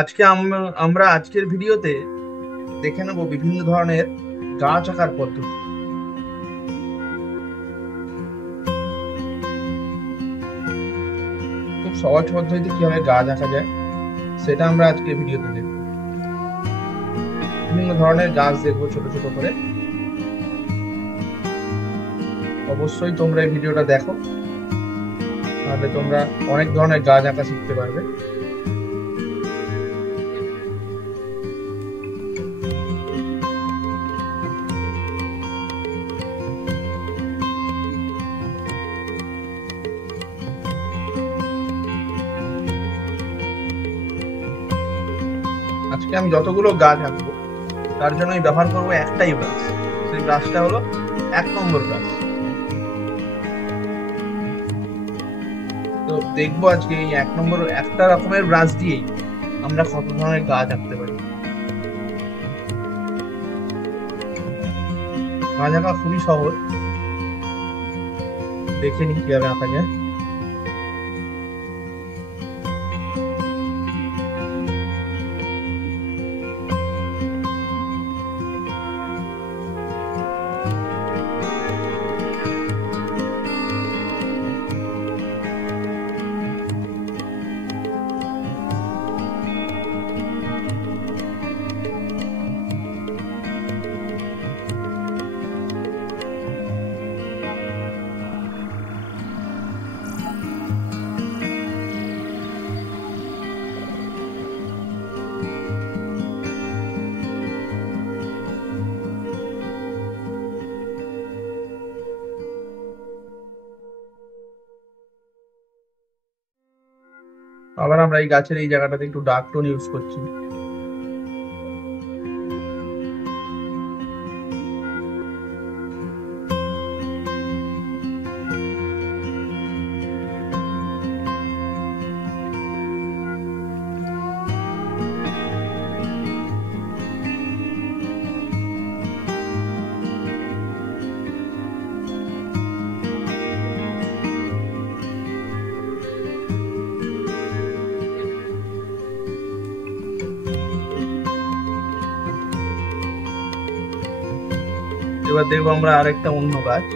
আজকে আমরা আজকের ভিডিওতে দেখে নেব বিভিন্ন ধরনের গাছ আঁকার পদ্ধতি। খুব সহজ পদ্ধতিতে কিভাবে গাছ আঁকা যায় সেটা আমরা আজকে ভিডিওতে দেখব। বিভিন্ন ধরনের গাছ দেখবো ছোট ছোট করে। অবশ্যই তোমরা এই ভিডিওটা দেখো, তাহলে তোমরা অনেক ধরনের গাছ আঁকা শিখতে পারবে। আজকে আমি যতগুলো গাছ আঁকবো তার জন্য আমি ব্যবহার করবো একটাই ব্রাশ। সেই ব্রাশটা হলো 1 নম্বর ব্রাশ। তো দেখবো আজকে এই 1 নম্বর একটা রকমের ব্রাশ দিয়েই আমরা কত ধরনের গাছ আঁকতে পারি। গাছ আঁকা খুবই সহজ, দেখে নি কিভাবে আঁকা যায়। আবার আমরা এই গাছের এই জায়গাটাতে একটু ডার্ক টোন ইউজ করছি। এবার দেখবো আমরা আরেকটা অন্য গাছ।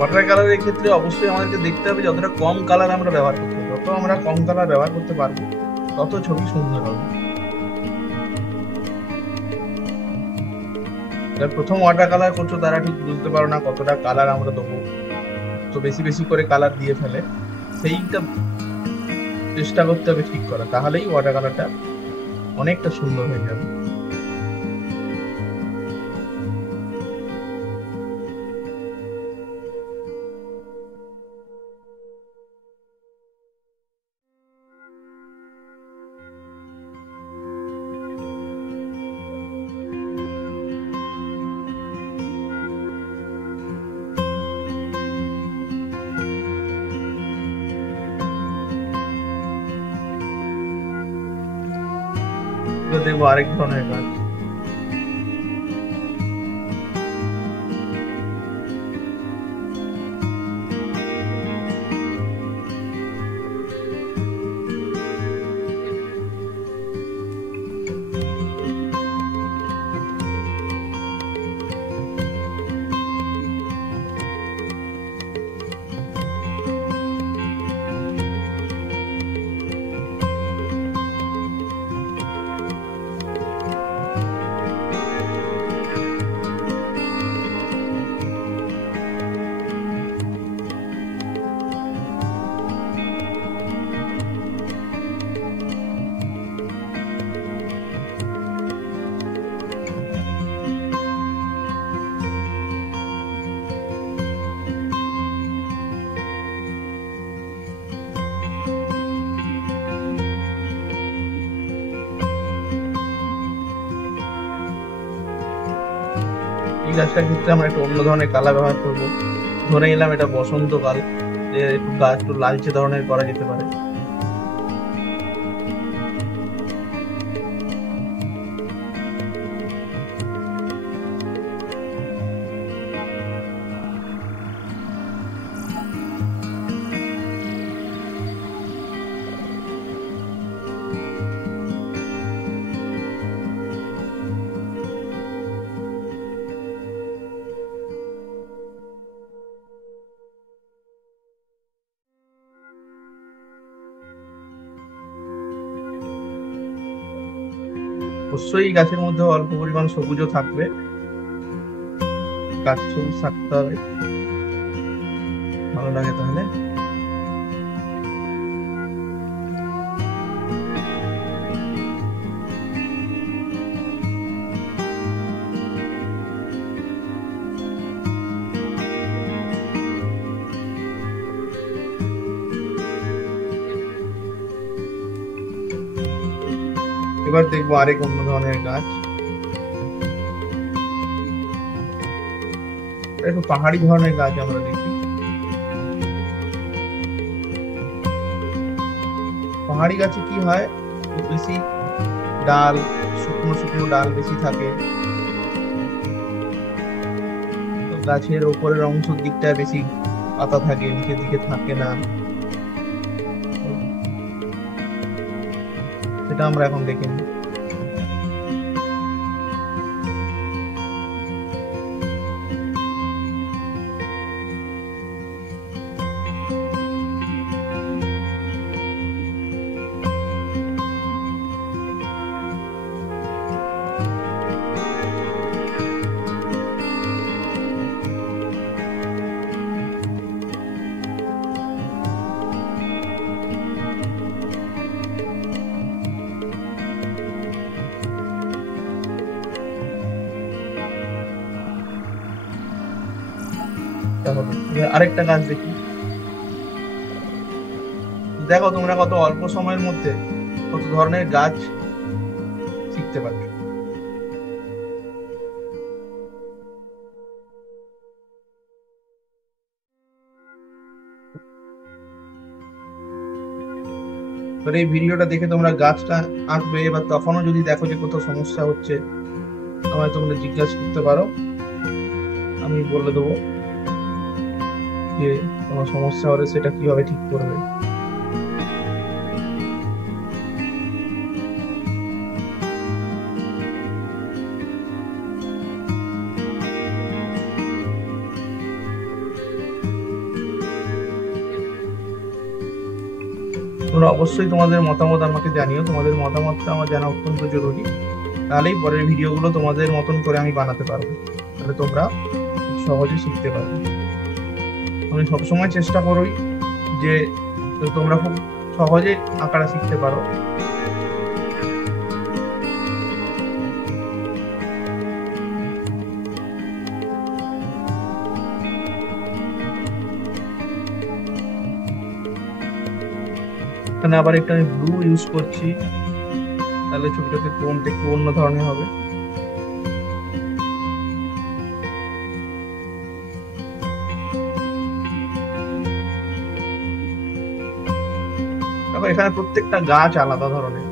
ওয়াটার কালারের ক্ষেত্রে অবশ্যই আমাদেরকে দেখতে হবে যতটা কম কালার আমরা ব্যবহার করতে হবে। যত আমরা কম কালার ব্যবহার করতে পারবো তত ছবি সুন্দর হবে। যারা প্রথম ওয়াটার কালার করছো তারা ঠিক বুঝতে পারো না কতটা কালার আমরা দেবো, তো বেশি বেশি করে কালার দিয়ে ফেলে। সেইটা চেষ্টা করতে হবে ঠিক করা, তাহলেই ওয়াটার কালারটা অনেকটা সুন্দর হয়ে যাবে। দেখবো আরেক ধরনের গাছ। এই গাছটার ক্ষেত্রে আমরা একটু অন্য ধরনের কালার ব্যবহার করবো। ধরে নিলাম এটা বসন্তকাল, যে একটু গাছ একটু লালচে ধরনের করা যেতে পারে। অবশ্যই গাছের মধ্যে অল্প পরিমাণ সবুজও থাকবে, গাছ সবুজ থাকতে হবে, ভালো লাগে তাহলে। এবার দেখবো আরেক অন্য ধরনের গাছ, একটু পাহাড়ি ধরনের গাছ আমরা দেখি। পাহাড়ি গাছে কি হয়, খুব বেশি ডাল, শুকনো শুকনো ডাল বেশি থাকে, তো গাছের ওপরের অংশের দিকটায় বেশি পাতা থাকে, নিচের দিকে থাকে না, সেটা আমরা এখন দেখে নিই। তাহলে এবার আরেকটা গাছ দেখি। দেখো তোমরা কত অল্প সময়ের মধ্যে কত ধরনের গাছ শিখতে পারছো। এবার এই ভিডিওটা দেখে তোমরা গাছটা আঁকবে, এবার তখনও যদি দেখো যে কোথাও সমস্যা হচ্ছে আমায় তোমরা জিজ্ঞাসা করতে পারো, আমি বলে দেবো যে তোমার সমস্যা হলে সেটা কিভাবে ঠিক করবে। তোমরা অবশ্যই তোমাদের মতামত আমাকে জানিও, তোমাদের মতামতটা আমার জানা অত্যন্ত জরুরি, তাহলেই পরের ভিডিওগুলো তোমাদের মতন করে আমি বানাতে পারবো, তাহলে তোমরা খুব সহজে শিখতে পারবে। আমি সবসময় চেষ্টা করি যে তোমরা খুব সহজে আঁকাটা শিখতে পারো। এখানে আবার একটু আমি ব্লু ইউজ করছি, তাহলে ছবিটাতে টোনটা একটু অন্য ধরনের হবে। দেখো এখানে প্রত্যেকটা গাছ আলাদা ধরনের,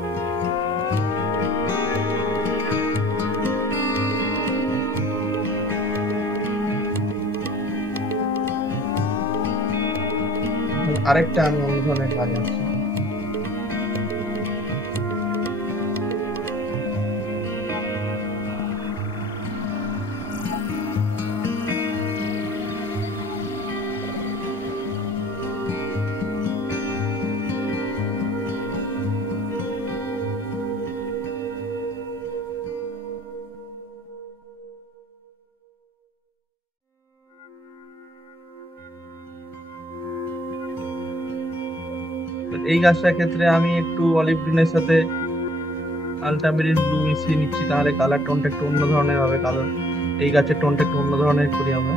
আরেকটা আমি অন্য ধরনের গাছ আঁকছি। এই গাছটার ক্ষেত্রে আমি একটু অলিভ গ্রিনের সাথে আলট্রামেরিন ব্লু মিশিয়ে নিচ্ছি, তাহলে কালার টোনটা একটু অন্য ধরনের হবে। কালার এই গাছের টোনটা একটু অন্য ধরনের করি আমরা।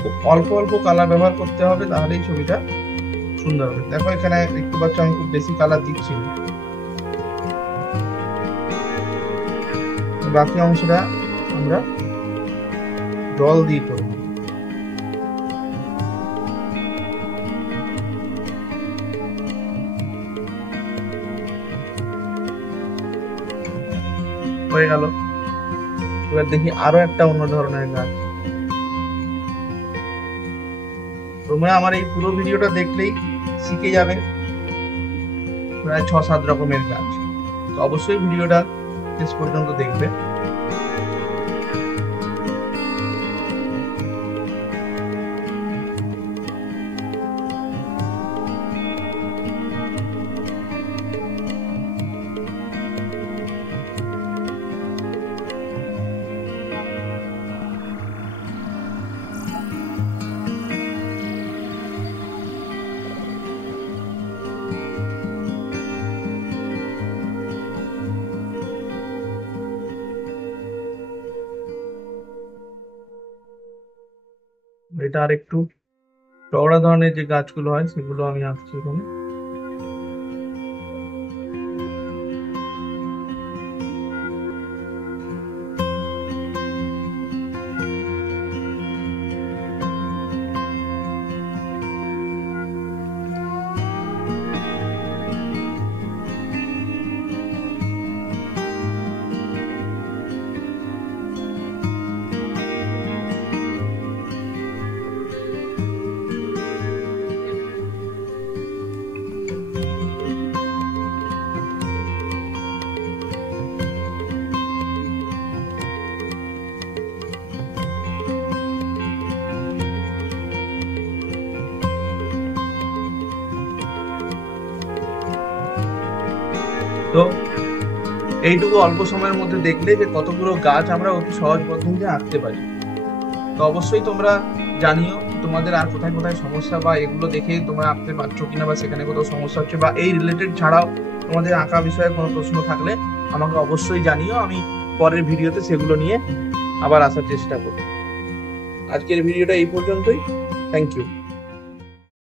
খুব অল্প অল্প কালার ব্যবহার করতে হবে, তাহলেই ছবিটা সুন্দর হবে। দেখো এখানে দেখতে পাচ্ছ আমি খুব বেশি কালার দিচ্ছি না, বাকি অংশটা আমরা জল দিয়ে করব। হয়ে গেল। এবার দেখি আরো একটা অন্য ধরনের গাছ। তোমরা আমার এই পুরো ভিডিওটা দেখলেই শিখে যাবে প্রায় 6-7 রকমের গাছ। তো অবশ্যই ভিডিওটা শেষ পর্যন্ত দেখবে। এটা আর একটু চওড়া ধরনের যে গাছগুলো হয় সেগুলো আমি আঁকছি এখানে। তো এইটুকু অল্প সময়ের মধ্যে দেখলে যে কতগুলো গাছ আমরা অতি সহজ পদ্ধতিতে আঁকতে পারি। তো অবশ্যই তোমরা জানিও তোমাদের আর কোথায় কোথায় সমস্যা, বা এগুলো দেখে তোমরা আঁকতে পারছো কিনা, বা সেখানে কোথাও সমস্যা হচ্ছে, বা এই রিলেটেড ছাড়াও তোমাদের আঁকা বিষয়ে কোনো প্রশ্ন থাকলে আমাকে অবশ্যই জানিও। আমি পরের ভিডিওতে সেগুলো নিয়ে আবার আসার চেষ্টা করব। আজকের ভিডিওটা এই পর্যন্তই। Thank you.